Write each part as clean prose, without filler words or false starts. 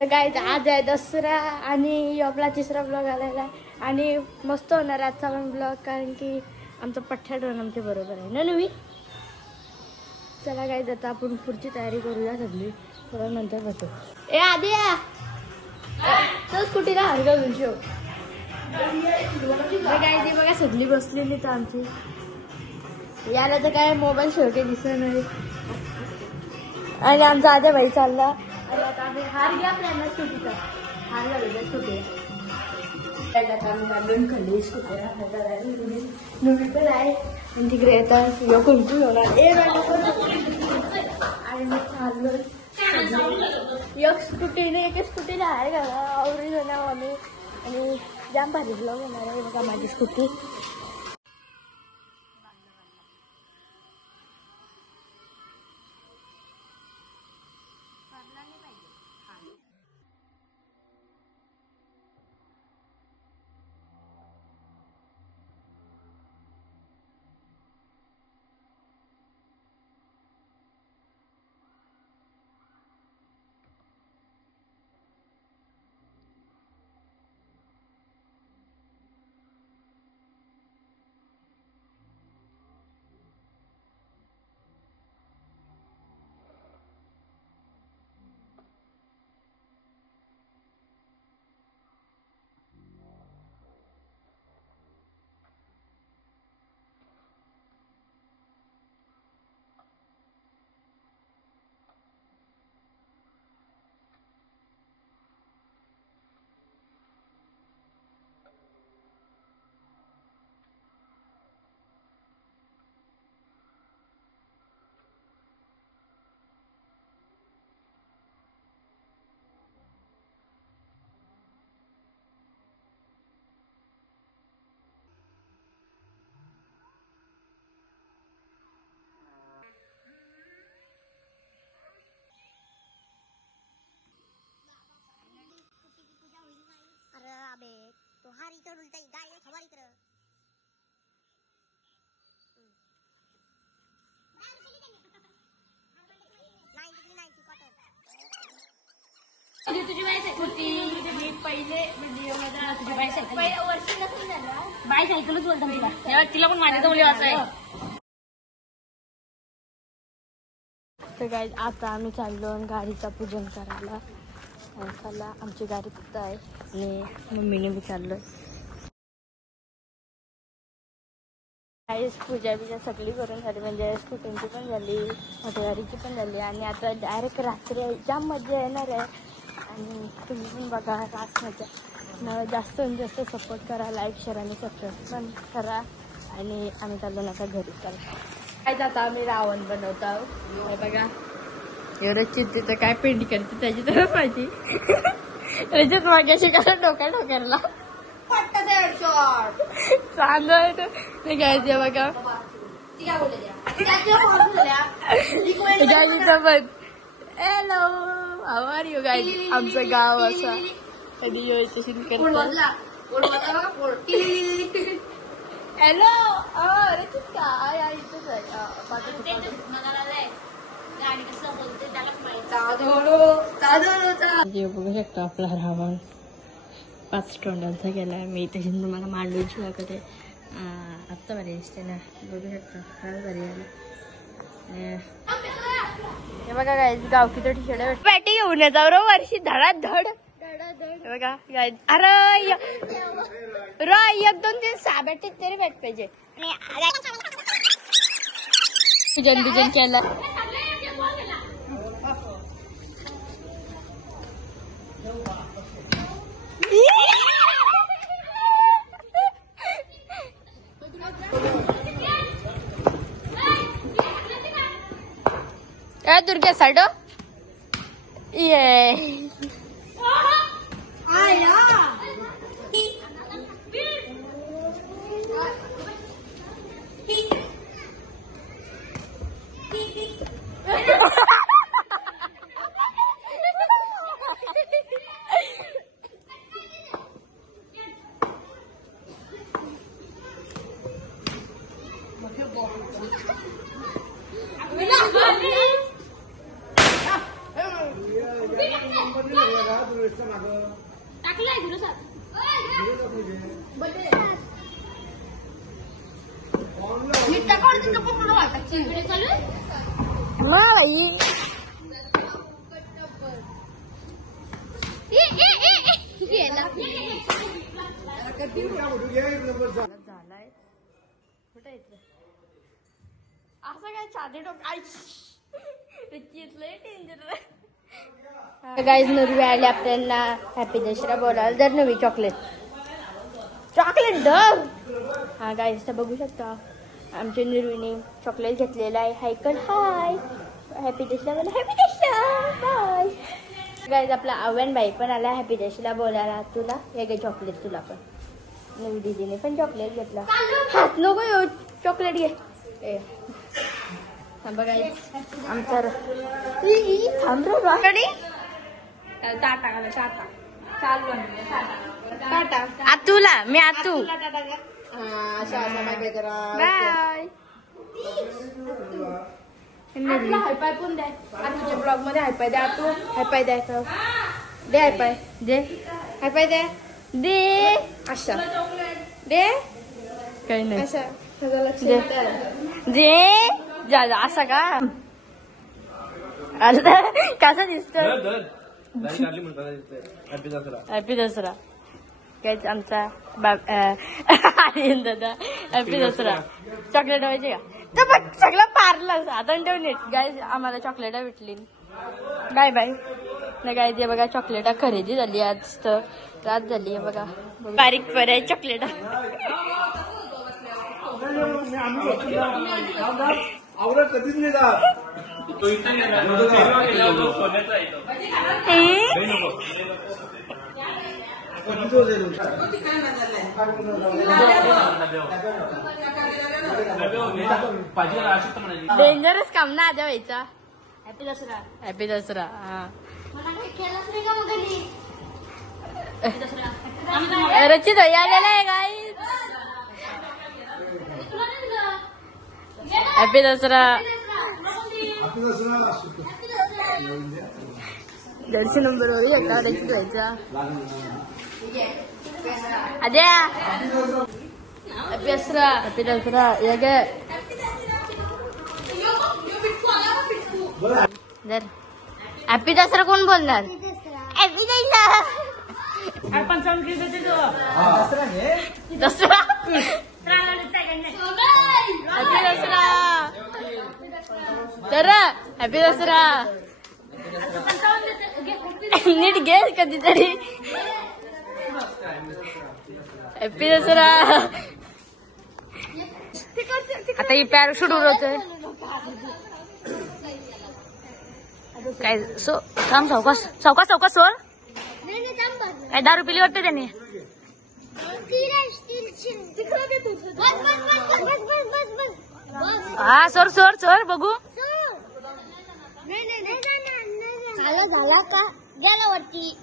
काय आज आहे दसरा आणि आपला तिसरा ब्लॉग आलेला आहे आणि मस्त होणार आजचा पण ब्लॉग कारण की आमचा पठ्ठा ड्रोन आमच्या बरोबर आहे ना नवी. चला काय आता आपण पुढची तयारी करूया सगळी थोडा नंतर बघतो. ए आधी या तर स्कूटीला हरगा घेऊन ठेव. काय ती बघा सगळी बसलेली तर आमची याला तर काय मोबाईल शेवटी दिसत नाही आणि आमचा आधी भाई चालला. आता आम्ही हार घ्या आपल्याला स्कूटीचा हार घालूया स्कूटीला आम्ही खाली स्कूटीला नवी पण आहे आणि तिकडे येतात या कोणती होणार आणि मग चाललो एक स्कूटीने एक स्कूटीला हार घाला आवडी जाणार आम्ही आणि जाम भारी ब्लॉग होणार आहे बघा माझी स्कूटी. तो हार इतर उलटा गाय हमारी तरह तुझी पहिले वर्षी नसून झाला बायसायकलच बोलतो तिला पण माझ्या जवळ वाचाय. तर काय आता आम्ही चाललो गाडीचं पूजन करायला. चला आमची गाडी फक्त आहे आणि मम्मीने बी चाललोय. पूजा बिजा सगळी करून झाली म्हणजे स्कूटींची पण झाली मोठ्या गाडीची पण झाली आणि आता डायरेक्ट रात्री जाम मजा येणार आहे आणि तुम्ही पण बघा रात मजा जास्त जास्त सपोर्ट करा लाईक शेअर आणि सबस्क्राईब पण करा आणि आम्ही चाललो ना आता घरी चला. काय आता आम्ही रावण बनवत आहोत हे बघा एवढं चित्ती तर काय पेंट करते त्याची तर माझी त्याच्यात माग्याशी करा डोक्याला चांगलं घ्यायचे बघा पण hello how are you guys. आमचं गाव असं कधी योजना हॅलो अरे तू काय इथंच बघू शकतो आपला रावण 5 तोंडांचा गेलाय. मी तशी तुम्हाला मांडूची दाखवते आत्ता भारी दिसते ना बघू शकता फार भारी आलं. हे बघा काय गावकी तर टी-शर्ट पॅटी घेऊन येत जाऊ वर्षी धडाधड बघा गाय अरे रा 1-2-3 6 बॅटी तरी भेट पाहिजे. पूजन बिजन केलं दुर्गा साडो ये झालाय कुठे येत असं काय साधे डोक डेंजर गाईज नुरवी आली आपल्याला हॅपी दसरा बोलायला दर नवी चॉकलेट दर हा गाईज तर बघू शकता आमच्या निर्वीने चॉकलेट घेतलेलं आहे हायकल हाय हॅपी दसरा बोला हॅपी दसरा बाय गाईज आपला आव्हान बाई पण आला हॅपी दसरा बोलायला तुला हे घे चॉकलेट तुला पण नवी दीदीने पण चॉकलेट घेतला हात नको येऊ चॉकलेट घे बघा आमचा आतूला मी आतू बाय हायपाय पण द्या आतूच्या ब्लॉग मध्ये हायपाय द्या आतू हायपाय द्यायचं दे हायपाय दे हायपाय द्या दे अशा दे काही नाही अशा दे जा असा का कसा दिसतो हॅपी दसरा काय आमचा दादा हॅपी दसरा चॉकलेट व्हायचे का तर बघ सगळं पारलं साधन ठेवून येत गाय आम्हाला चॉकलेट भेटली बाय बाय नाही काय ते बघा चॉकलेट खरेदी झाली आज तर रात झाली आहे बघा बारीक पर्याय चॉकलेट कधीच नाही जात डेंजरस काम ना आजा व्हायचा हॅपी दसरा हा रचित आलेला आहे गाईज हॅपी दसरा 150 नंबरवर येता रचित व्हायचा आद्या हॅपी दसरा या गे हॅपी दसरा कोण बोलणार हॅपी दसरा दसरा हॅपी दसरा तर हॅपी दसरा नीट घे कधीतरी हॅपी दसरा आता ही पॅराशूट उडवतोय काय सो थांब सावकाश सावकाश सावकाश सोड काय दारू पिली वाटतं त्याने हा सोर सोर सोर बघू झाला का झाला वरती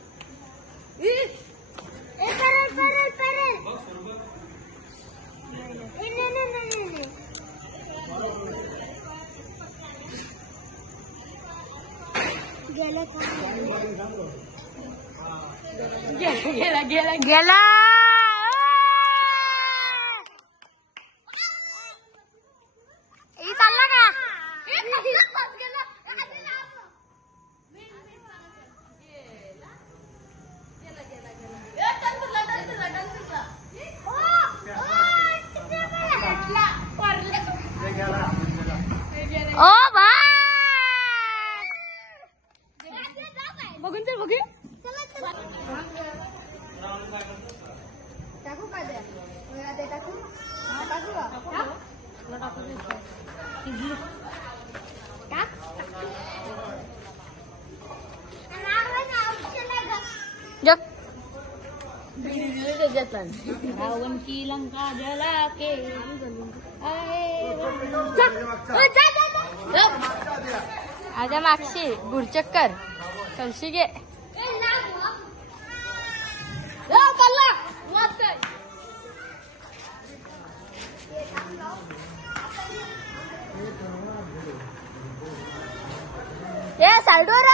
गेला गेला गेला चालला का ओ भाई बघून तर बघू टाकू का दे टाकू टाकू रावण की लंका जला के आजा मागशी गुरचक्कर कलशी घे साईडवर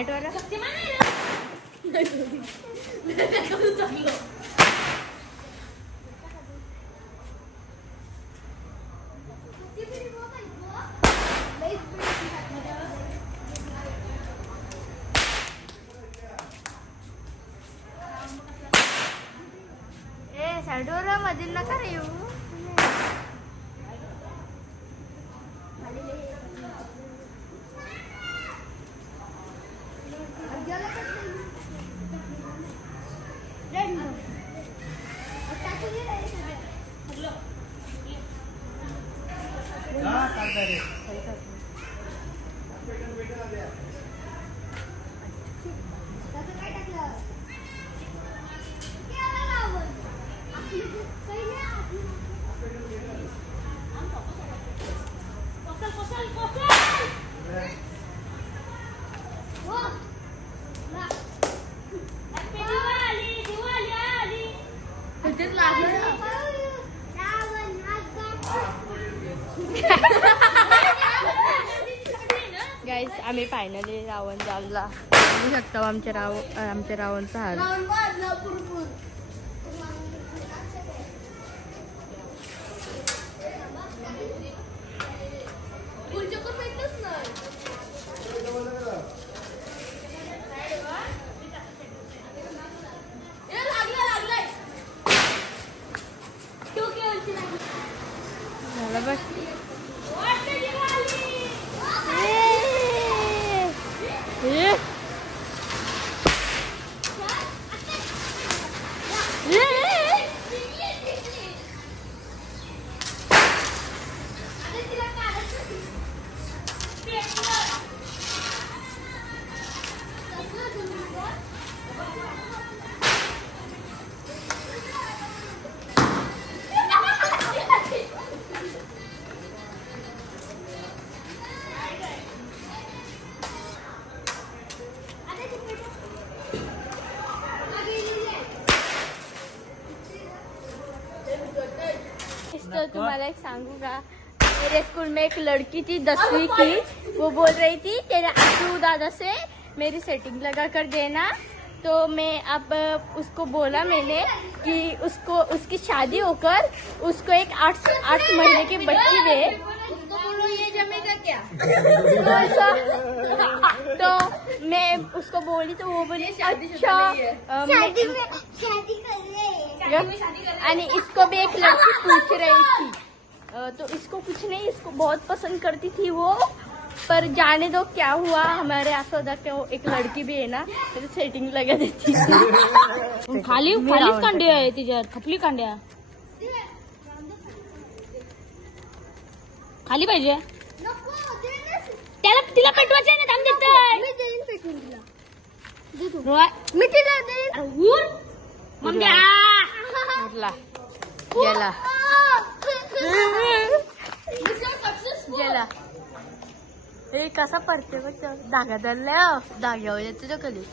व्हाईट वाला साईडवर मध्ये नका रे येऊ. गाईस आम्ही फायनली रावण जामला बघू शकता आमच्या रावणचा हाल. झालं बघ. तो तुम्हारा एक सांगूंगा, मेरे स्कूल में एक लड़की थी 10वीं की, वो बोल रही थी तेरे आंसू दादा से मेरी सेटिंग लगा कर देना. तो मैं अब उसको बोला मैंने कि उसकी शादी होकर उसको एक 8 महीने की बच्ची दे. उसको बोलो ये जमेगा क्या? तो मैं उसको बोली तो वो बोली अच्छा शादी कर रहे हैं. आणि इसको भी एक लड़की पूछ रही थी, तो इसको कुछ नहीं, इसको बहुत पसंद करती थी वो, पर जाने दो क्या हुआ. हमारे आसोदा के वो एक लड़की भी है ना, तो सेटिंग लगा देती. खालीच कांडे आहे तिच्यात, खपली कांड्या खाली पाहिजे. त्याला तिला पेटवायचं ना, थांब देतोय मी तिला देईन. मम्मी गेला गेला. हे कसा पडते बघ, धागा धरल्या धाग्यावर येते तो कधी.